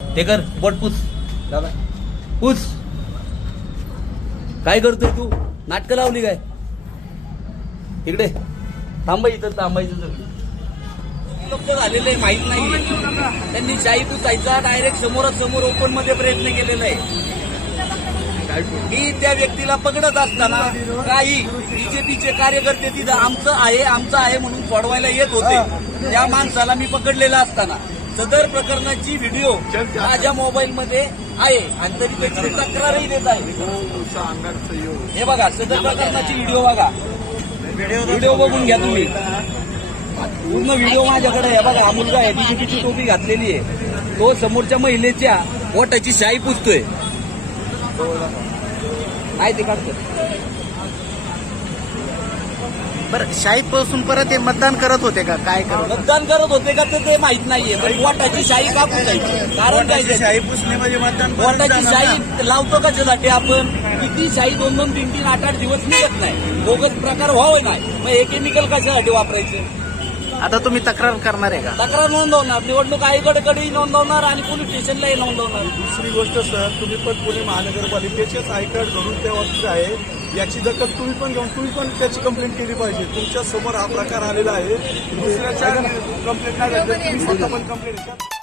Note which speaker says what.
Speaker 1: ते कर बोट पुस पुस. काय करतोय तू? नाटकं लावली काय? इकडे थांबा, इथं थांबायचं उपलब्ध झालेलं आहे माहित नाही. त्यांनी शाही पुसायचा डायरेक्ट समोरासमोर ओपन मध्ये प्रयत्न केलेला आहे. मी त्या व्यक्तीला पकडत असताना काही बीजेपीचे कार्यकर्ते तिथं आमचं आहे म्हणून सोडवायला येत होते. त्या माणसाला मी पकडलेला असताना सदर प्रकरणाची व्हिडिओ माझ्या मोबाईलमध्ये आहे आणि तरी त्याची तक्रारही देत आहे. हे बघा, सदर प्रकरणाची व्हिडिओ बघा, व्हिडिओ बघून घ्या तुम्ही. पूर्ण व्हिडिओ माझ्याकडे आहे. बघा, हा मुलगा आहे, बीजेपीची टोपी घातलेली आहे, तो समोरच्या महिलेच्या ओठाची शाई पुसतोय. काय ते काढतो?
Speaker 2: बरं, शाही पासून परत ते मतदान करत होते का? काय करत
Speaker 1: मतदान करत होते का ते माहित नाहीये. पण वोटाची शाही का पुसायची? कारण काय?
Speaker 2: शाही पुसणे म्हणजे मतदान.
Speaker 1: वोटाची शाही लावतो कशासाठी आपण? किती शाही 2-2, 3-3, 8-8 दिवस निघत नाही. बोगस प्रकार व्हावे नाही, मग हे केमिकल कशासाठी वापरायचे?
Speaker 2: आता तुम्ही तक्रार करणार आहे का?
Speaker 1: तक्रार नोंदवणार, निवडणूक आयोगाकडे नोंदवणार आणि पोलीस स्टेशनलाही नोंदवणार.
Speaker 3: दुसरी गोष्ट सर, तुम्ही पण पुणे महानगरपालिकेचेच आय कार्ड घडून त्या बाबतीत आहे. याची दखल तुम्ही पण घेऊन तुम्ही पण त्याची कंप्लेंट केली पाहिजे. तुमच्या समोर हा प्रकार आलेला आहे. दुसऱ्याच्या कंप्लेंट नाही, तुम्ही स्वतः पण कंप्लेंट